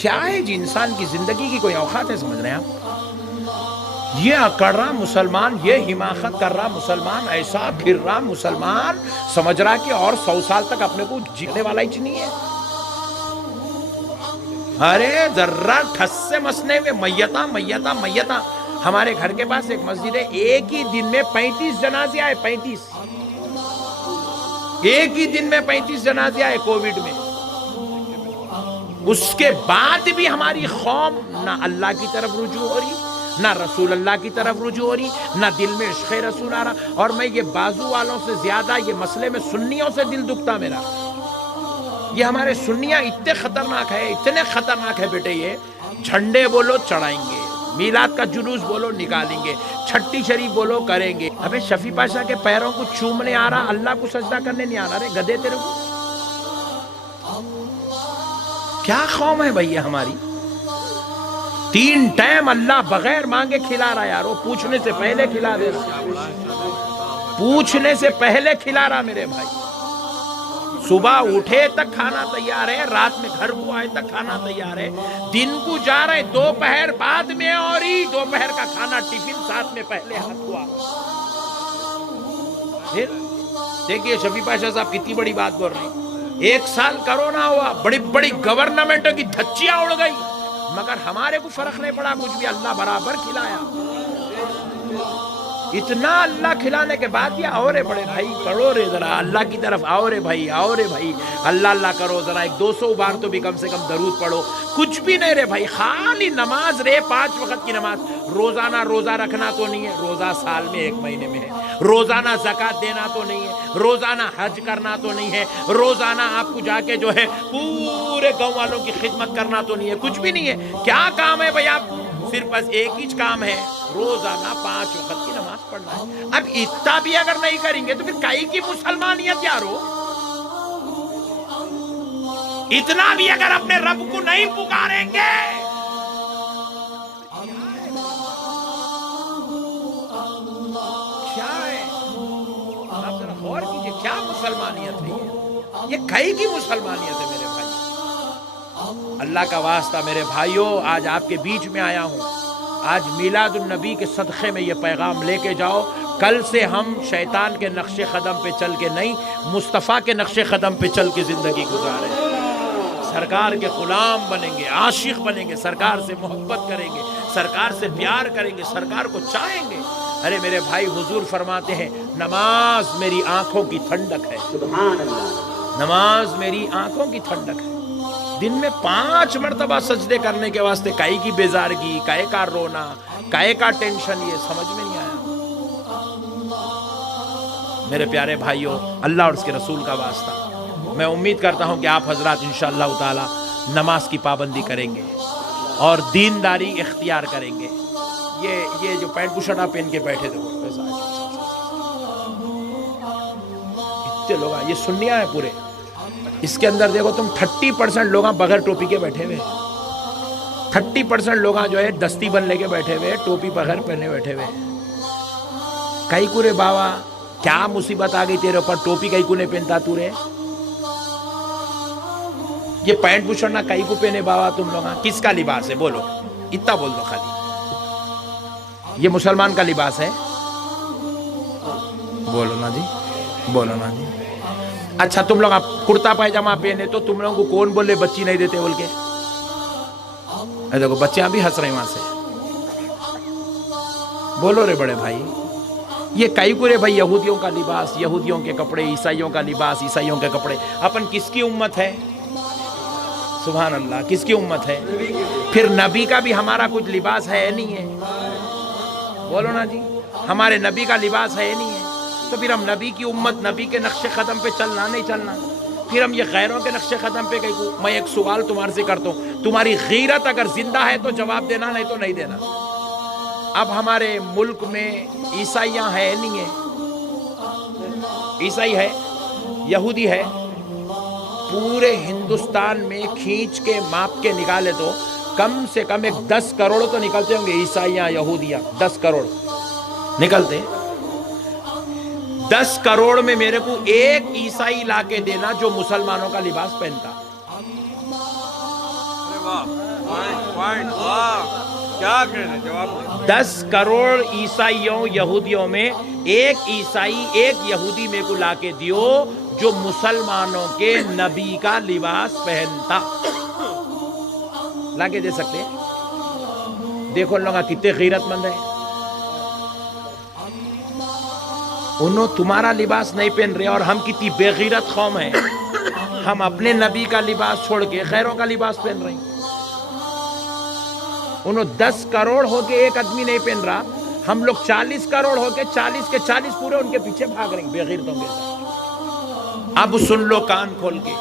کیا ہے جی انسان کی زندگی کی کوئی اوقات ہے؟ سمجھ رہے ہیں آپ؟ یہ اکڑ رہا مسلمان، یہ حماقت کر رہا مسلمان، ایسا پھر رہا مسلمان، سمجھ رہا کہ اور 100 سال تک اپنے کو جینے والا ہی نہیں ہے۔ ارے ذرا ٹھس سے مسنے میں میتاں میتاں میتاں۔ ہمارے گھر کے پاس ایک مسجد ہے، ایک ہی دن میں 35 جنازے آئے، 35 ایک ہی دن میں 35 جنازے آئے کووڈ میں۔ اس کے بعد بھی ہماری قوم نہ اللہ کی طرف رجوع ہو رہی، نہ رسول اللہ کی طرف رجوع ہو رہی، نہ دل میں عشق رسول آ رہا۔ اور میں یہ بازو والوں سے زیادہ یہ مسئلے میں سنیوں سے دل دکھتا میرا۔ یہ ہمارے سنیاں اتنے خطرناک ہے، اتنے خطرناک ہے بیٹے، یہ جھنڈے بولو چڑھائیں گے، میلاد کا جلوس بولو نکالیں گے، چھٹی شریف بولو کریں گے۔ ابے شفیع پاشا کے پیروں کو چومنے آ رہا، اللہ کو سجدہ کرنے نہیں آ رہا۔ رے گدھے تیرے کو کیا قوم ہے بھائی ہماری؟ 3 ٹائم اللہ بغیر مانگے کھلا رہا یارو، پوچھنے سے پہلے کھلا دے رہا، پوچھنے سے پہلے کھلا رہا میرے بھائی۔ صبح اٹھے تک کھانا تیار ہے، رات میں گھر کو آئے تک کھانا تیار ہے، دن کو جا رہے دوپہر بعد میں، اور ہی دوپہر کا کھانا ٹفن ساتھ میں پہلے ہاتھ ہوا۔ پھر دیکھیے شفیع پاشا صاحب کتنی بڑی بات بول رہے ہیں۔ 1 سال کرونا ہوا، بڑی بڑی گورنمنٹوں کی دھچیاں اڑ گئی، مگر ہمارے کو فرق نہیں پڑا کچھ بھی، اللہ برابر کھلایا۔ اتنا اللہ کھلانے کے بعد یہ آؤ رے بڑے بھائی، پڑھو رے ذرا اللہ کی طرف، آؤ رے بھائی، آؤ رے بھائی، اللہ اللہ کرو ذرا، 200 بار تو بھی کم سے کم درود پڑھو۔ کچھ بھی نہیں رے بھائی، خالی نماز رے، 5 وقت کی نماز۔ روزانہ روزہ رکھنا تو نہیں ہے، روزہ سال میں 1 مہینے میں ہے۔ روزانہ زکوٰۃ دینا تو نہیں ہے، روزانہ حج کرنا تو نہیں ہے، روزانہ آپ کو جا کے جو ہے پورے گاؤں والوں کی خدمت کرنا تو نہیں ہے، کچھ بھی نہیں ہے۔ کیا کام ہے بھائی آپ کو؟ صرف بس ایک ہی کام ہے، روزانہ 5 وقت کی نماز پڑھنا ہے۔ اب اتنا بھی اگر نہیں کریں گے تو پھر کئی کی مسلمانیت یارو؟ اتنا بھی اگر اپنے رب کو نہیں پکاریں گے، کیا ہے؟ آپ ذرا غور کیجئے، کیا مسلمانیت ہے یہ کئی کی مسلمانیت ہے میرے بھائی۔ اللہ کا واسطہ میرے بھائیوں، آج آپ کے بیچ میں آیا ہوں، آج میلاد النبی کے صدقے میں یہ پیغام لے کے جاؤ۔ کل سے ہم شیطان کے نقش قدم پہ چل کے نہیں، مصطفیٰ کے نقش قدم پہ چل کے زندگی گزاریں۔ سرکار کے غلام بنیں گے، عاشق بنیں گے، سرکار سے محبت کریں گے، سرکار سے پیار کریں گے، سرکار کو چاہیں گے۔ ارے میرے بھائی، حضور فرماتے ہیں نماز میری آنکھوں کی ٹھنڈک ہے، سبحان اللہ، نماز میری آنکھوں کی ٹھنڈک ہے۔ دن میں 5 مرتبہ سجدے کرنے کے واسطے کائے کی بیزارگی، کائے کا رونا، کائے کا ٹینشن، یہ سمجھ میں نہیں آیا میرے پیارے بھائیوں۔ اللہ اور اس کے رسول کا واسطہ، میں امید کرتا ہوں کہ آپ حضرات انشاءاللہ تعالی نماز کی پابندی کریں گے اور دینداری اختیار کریں گے۔ یہ جو پینٹ بشٹا پہن کے بیٹھے تھے اتنے لوگ، یہ سنیاں ہیں پورے، اس کے اندر دیکھو تم 30% لوگ بغیر ٹوپی کے بیٹھے ہوئے، 30% لوگ جو ہے دستی بن لے کے بیٹھے ہوئے، ٹوپی بغیر پہنے بیٹھے ہوئے۔ کئی کو رے بابا کیا مصیبت آ گئی تیرے اوپر، ٹوپی کئی کو نہیں پہنتا تو رے؟ یہ پینٹ بشٹنا کئی کو پہنے بابا تم لوگ؟ کس کا لباس ہے بولو، اتنا بول دو خالی، یہ مسلمان کا لباس ہے؟ بولو نا جی، بولو نا جی۔ اچھا تم لوگ کرتا پائجامہ پہنے تو تم لوگوں کو کون بولے بچی نہیں دیتے بول کے؟ دیکھو بچے بھی ہنس رہے ہیں وہاں سے، بولو رے بڑے بھائی۔ یہ کئی کو رے بھائی یہودیوں کا لباس، یہودیوں کے کپڑے، عیسائیوں کا لباس، عیسائیوں کے کپڑے۔ اپن کس کی امت ہے؟ سبحان اللہ، کس کی امت ہے؟ پھر نبی کا بھی ہمارا کچھ لباس ہے نہیں ہے؟ بولو نا جی، ہمارے نبی کا لباس ہے نہیں ہے، تو پھر ہم نبی کی امت، نبی کے نقش قدم پہ چلنا نہیں چلنا؟ پھر ہم یہ غیروں کے نقش قدم پہ کہیں کو؟ میں ایک سوال تمہارے سے کرتا ہوں، تمہاری غیرت اگر زندہ ہے تو جواب دینا، نہیں تو نہیں دینا۔ اب ہمارے ملک میں عیسائیاں ہے نہیں ہے؟ عیسائی ہے، یہودی ہے، پورے ہندوستان میں کھینچ کے ماپ کے نکالے تو کم سے کم 10 کروڑ تو نکلتے ہوں گے، عیسائیاں یہودیاں 10 کروڑ نکلتے۔ 10 کروڑ میں میرے کو ایک عیسائی لا کے دینا جو مسلمانوں کا لباس پہنتا۔ کیا کہنے جواب دیں 10 کروڑ عیسائیوں یہودیوں میں ایک عیسائی ایک یہودی میں کو لا کے دیو جو مسلمانوں کے نبی کا لباس پہنتا، لا کے دے سکتے ہیں؟ دیکھو ان لوگوں کتنے غیرت مند ہے، انہوں تمہارا لباس نہیں پہن رہے اور ہم کتنی بے غیرت قوم ہیں، ہم اپنے نبی کا لباس چھوڑ کے غیروں کا لباس پہن رہے ہیں۔ انہوں 10 کروڑ ہو کے ایک آدمی نہیں پہن رہا، ہم لوگ 40 کروڑ ہو کے 40 کے 40 پورے ان کے پیچھے بھاگ رہے ہیں بے غیرتوں کے ساتھ۔ اب سن لو کان کھول کے،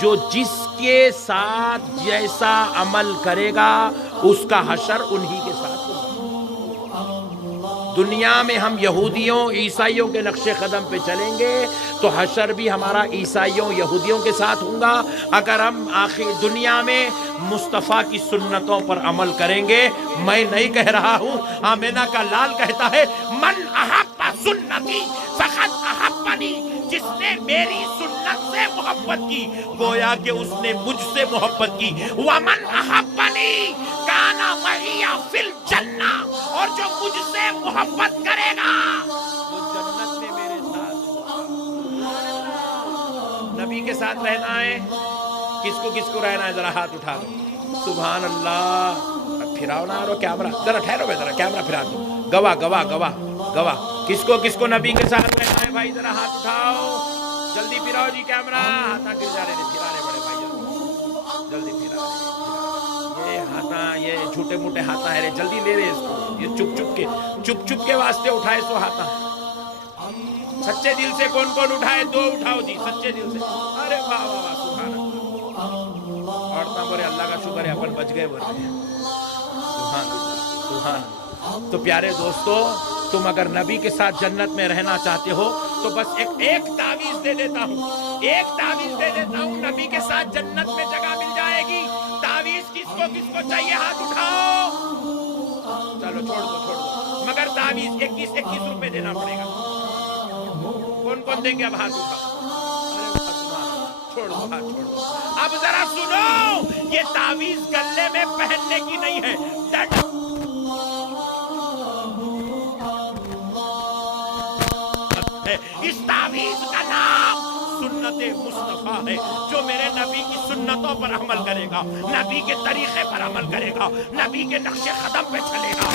جو جس کے ساتھ جیسا عمل کرے گا اس کا حشر انہی کے ساتھ ہوگا۔ دنیا میں ہم یہودیوں عیسائیوں کے نقش قدم پہ چلیں گے تو حشر بھی ہمارا عیسائیوں یہودیوں کے ساتھ ہوگا۔ اگر ہم آخر دنیا میں مصطفیٰ کی سنتوں پر عمل کریں گے، میں نہیں کہہ رہا ہوں، آمینہ کا لال کہتا ہے من احب سنتی فقط احبنی، جس نے میری سنت سے محبت کی گویا کہ اس نے مجھ سے محبت کی، ومن احبنی کان معی فی الجنہ، اور جو مجھ سے محبت کرے گا وہ جنت میں میرے ساتھ۔ نبی کے ساتھ رہنا ہے، کس کو رہنا ہے؟ ذرا ہاتھ اٹھا دو، سبحان اللہ۔ پھراؤ نہ رو کیمرہ، ذرا ٹھہرو بھائی، ذرا کیمرہ پھرا دو، گواہ کس کو نبی کے ساتھ رہنا ہے بھائی؟ ذرا ہاتھ اٹھاؤ، جلدی پھراؤ جی کیمرہ، ہاتھاں گر جا رہے ہیں، پھرا رہے بڑے بھائی، جلدی پھرا رہے، یہ ہاتھاں، یہ جھوٹے موٹے ہاتھاں ہے، جلدی لے رہے اس کو، یہ چپ چپ کے واسطے اٹھائے سو ہاتھاں۔ سچے دل سے کون اٹھائے؟ 2 اٹھاؤ جی سچے دل سے، ارے واہ واہ واہ، سبحان اللہ۔ عورتاں بولے اللہ کا شکر ہے اپن بچ گئے، بول رہے ہیں سبحان اللہ سبحان اللہ۔ تو پیارے دوستو، تم اگر نبی کے ساتھ جنت میں رہنا چاہتے ہو تو بس ایک تعویذ دے دیتا ہوں، نبی کے ساتھ جنت میں جگہ مل جائے گی۔ تعویذ کس کو چاہیے؟ ہاتھ اٹھاؤ، چلو چھوڑ دو، مگر تعویذ 21 روپے دینا پڑے گا۔ کون دیں گے؟ اب ہاتھ اٹھاؤ، چھوڑ دو۔ اب ذرا سنو، یہ تعویذ گلے میں پہننے کی نہیں ہے، اس تعویذ کا نام سنت مصطفیٰ ہے۔ جو میرے نبی کی سنتوں پر عمل کرے گا، نبی کے طریقے پر عمل کرے گا، نبی کے نقش قدم پہ چلے گا،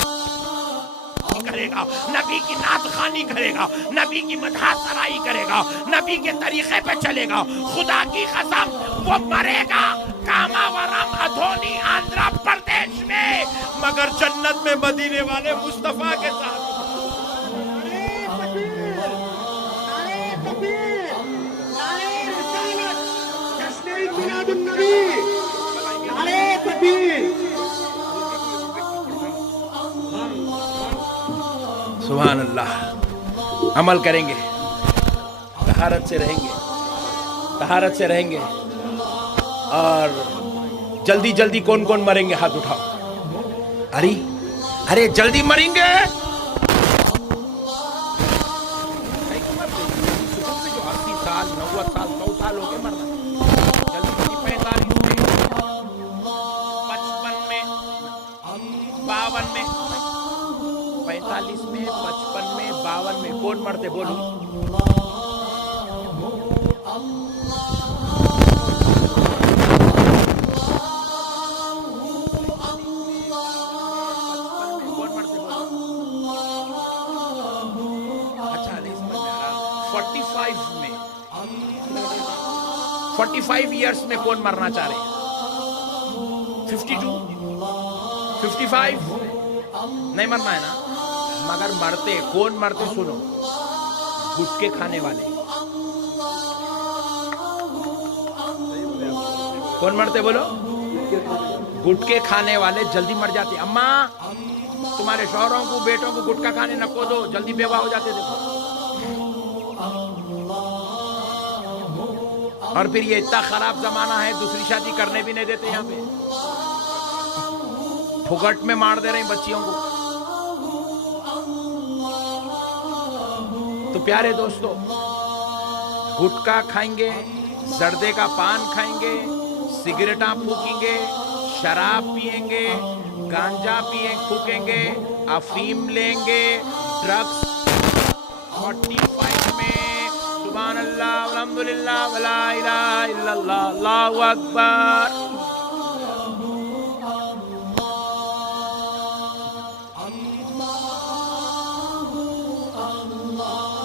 نبی کی نعت خوانی کرے گا، نبی کی مدح سرائی کرے گا، نبی کے طریقے پہ چلے گا، خدا کی قسم وہ مرے گا کاماورم ادھونی آندھرا پردیش میں، مگر جنت میں مدینے والے مصطفیٰ کے ساتھ۔ سبحان اللہ، عمل کریں گے، طہارت سے رہیں گے، اور جلدی کون مریں گے؟ ہاتھ اٹھاؤ، ارے جلدی مریں گے، جو 80 سال 90 سال 100 سال ہو کے مرنا، جلدی 45 میں 55 میں 52 میں 45 میں 55 میں 52 میں کون مرتے؟ بولو۔ اچھا نہیں سمجھ میں آ رہا۔ 45 میں 45 ایئرس میں کون مرنا چاہ رہے ہیں؟ 52 55 نہیں مرنا ہے نا، مگر کون مرتے؟ سنو، گٹکے کھانے والے کون مرتے؟ بولو، گٹکے کھانے والے جلدی مر جاتے۔ اماں، تمہارے شوہروں کو بیٹوں کو گٹکا کھانے نہ کو دو، جلدی بیوہ ہو جاتے۔ دیکھو، اور پھر یہ اتنا خراب زمانہ ہے، دوسری شادی کرنے بھی نہیں دیتے، یہاں پہ پھگٹ میں مار دے رہے ہیں بچیوں کو۔ تو پیارے دوستو، گٹکا کھائیں گے، زردے کا پان کھائیں گے، سگریٹاں پھونکیں گے، شراب پیئیں گے, گانجا پھونکیں گے, افیم لیں گے, ڈرگس 45 میں سبحان اللہ الحمدللہ ولا الہ الا اللہ اللہ اکبر.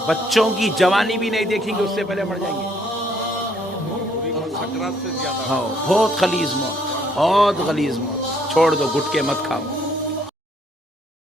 بچوں کی جوانی بھی نہیں دیکھیں گے, اس سے پہلے مر جائیں گے. سکرات سے زیادہ ہاں بہت غلیظ موت, بہت غلیظ موت. چھوڑ دو, گٹکے مت کھاؤ.